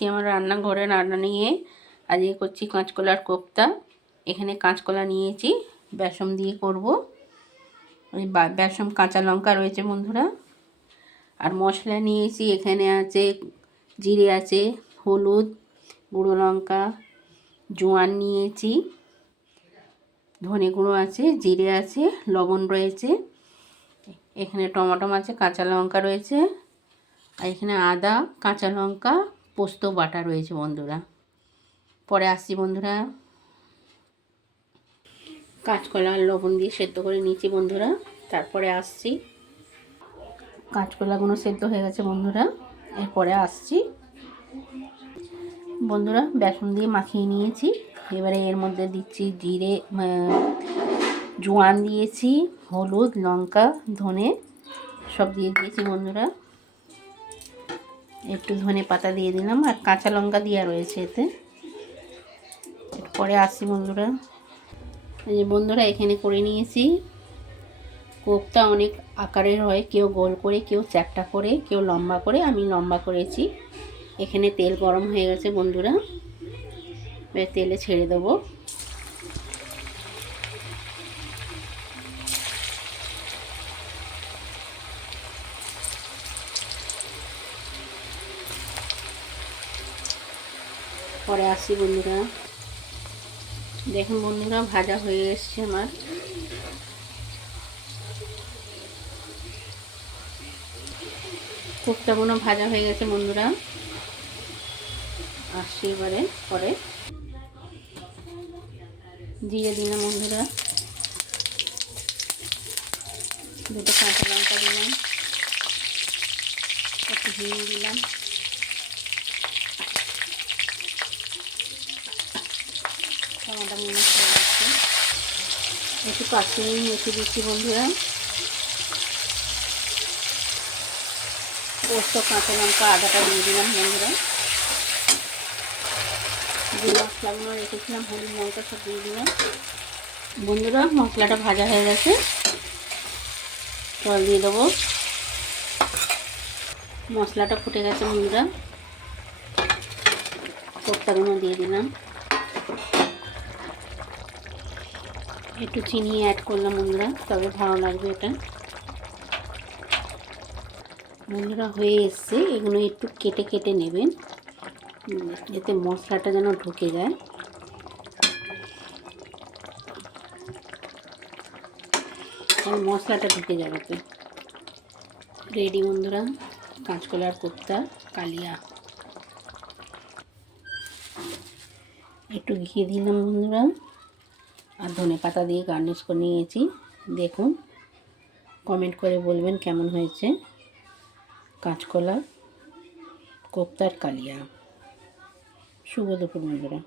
এসেছি আমার রান্নাঘরে রান্না নিয়ে। আজকে করছি কাঁচকলার কোপ্তা। এখানে কাঁচকলা নিয়েছি, বেসম দিয়ে করব। ওই বেসম, কাঁচা লঙ্কা রয়েছে বন্ধুরা। আর মশলা নিয়েছি, এখানে আছে জিরে আছে, হলুদ, গুঁড়ো লঙ্কা, জোয়ান নিয়েছি, ধনে গুঁড়ো আছে, জিরে আছে, লবণ রয়েছে, এখানে টমেটো আছে, কাঁচা লঙ্কা রয়েছে, আর এখানে আদা, কাঁচা লঙ্কা, পোস্ত বাটা রয়েছে বন্ধুরা। পরে আসছি বন্ধুরা। কাঁচকলা আর লবণ দিয়ে সেদ্ধ করে নিয়েছি বন্ধুরা, তারপরে আসছি। কাঁচকলাগুলো সেদ্ধ হয়ে গেছে বন্ধুরা, এরপরে আসছি বন্ধুরা। বেসন দিয়ে মাখিয়ে নিয়েছি, এবারে এর মধ্যে দিচ্ছি জিরে, জোয়ান দিয়েছি, হলুদ, লঙ্কা, ধনে সব দিয়ে দিয়েছি বন্ধুরা। একটু ধনে পাতা দিয়ে দিলাম, আর কাঁচা লঙ্কা দেওয়া রয়েছে এতে। পরে আসছি বন্ধুরা। এই যে বন্ধুরা, এখানে করে নিয়েছি। কোপ্তা অনেক আকারের হয়, কেউ গোল করে, কেউ চ্যাপ্টা করে, কেউ লম্বা করে। আমি লম্বা করেছি। এখানে তেল গরম হয়ে গেছে বন্ধুরা, তেলে ছেড়ে দেবো। পরে আসছি বন্ধুরা। দেখুন বন্ধুরা, ভাজা হয়ে এসছে আমার। কোপ্তাগুলো ভাজা হয়ে গেছে বন্ধুরা। আসছি এবারে। পরে জিরে দিলাম বন্ধুরা, দুটো কাঁচা লঙ্কা দিলাম, একটু হিং দিলাম, টমাটো মিক্স হয়ে যাচ্ছে, একটু কাশ্মীরি মেখে দিচ্ছি বন্ধুরা। পোস্ত, কাঁচা লঙ্কা, আদাটা দিয়ে দিলাম বন্ধুরা। যে মশলাগুলো রেখেছিলাম, হলুদ, লঙ্কা সব দিয়ে দিলাম বন্ধুরা। মশলাটা ভাজা হয়ে গেছে, জল দিয়ে দেবো। মশলাটা ফুটে গেছে বন্ধুরা, কোপ্তাগুলো দিয়ে দিলাম। একটু চিনি অ্যাড করলাম বন্ধুরা, তবে ভালো লাগবে এটা বন্ধুরা। হয়ে এসছে, এগুলো একটু কেটে কেটে নেবেন, যাতে মশলাটা যেন ঢুকে যায়। মশলাটা ঢুকে যাবে তো। রেডি বন্ধুরা, কাঁচকলার কোপ্তা কালিয়া। একটু ঘি দিলাম বন্ধুরা, আর ধনে পাতা দিয়ে গার্নিশ করে নিয়েছি। দেখুন, কমেন্ট করে বলবেন কেমন হয়েছে কাঁচকলা কোপ্তার কালিয়া। শুভ দুপুর বন্ধুরা।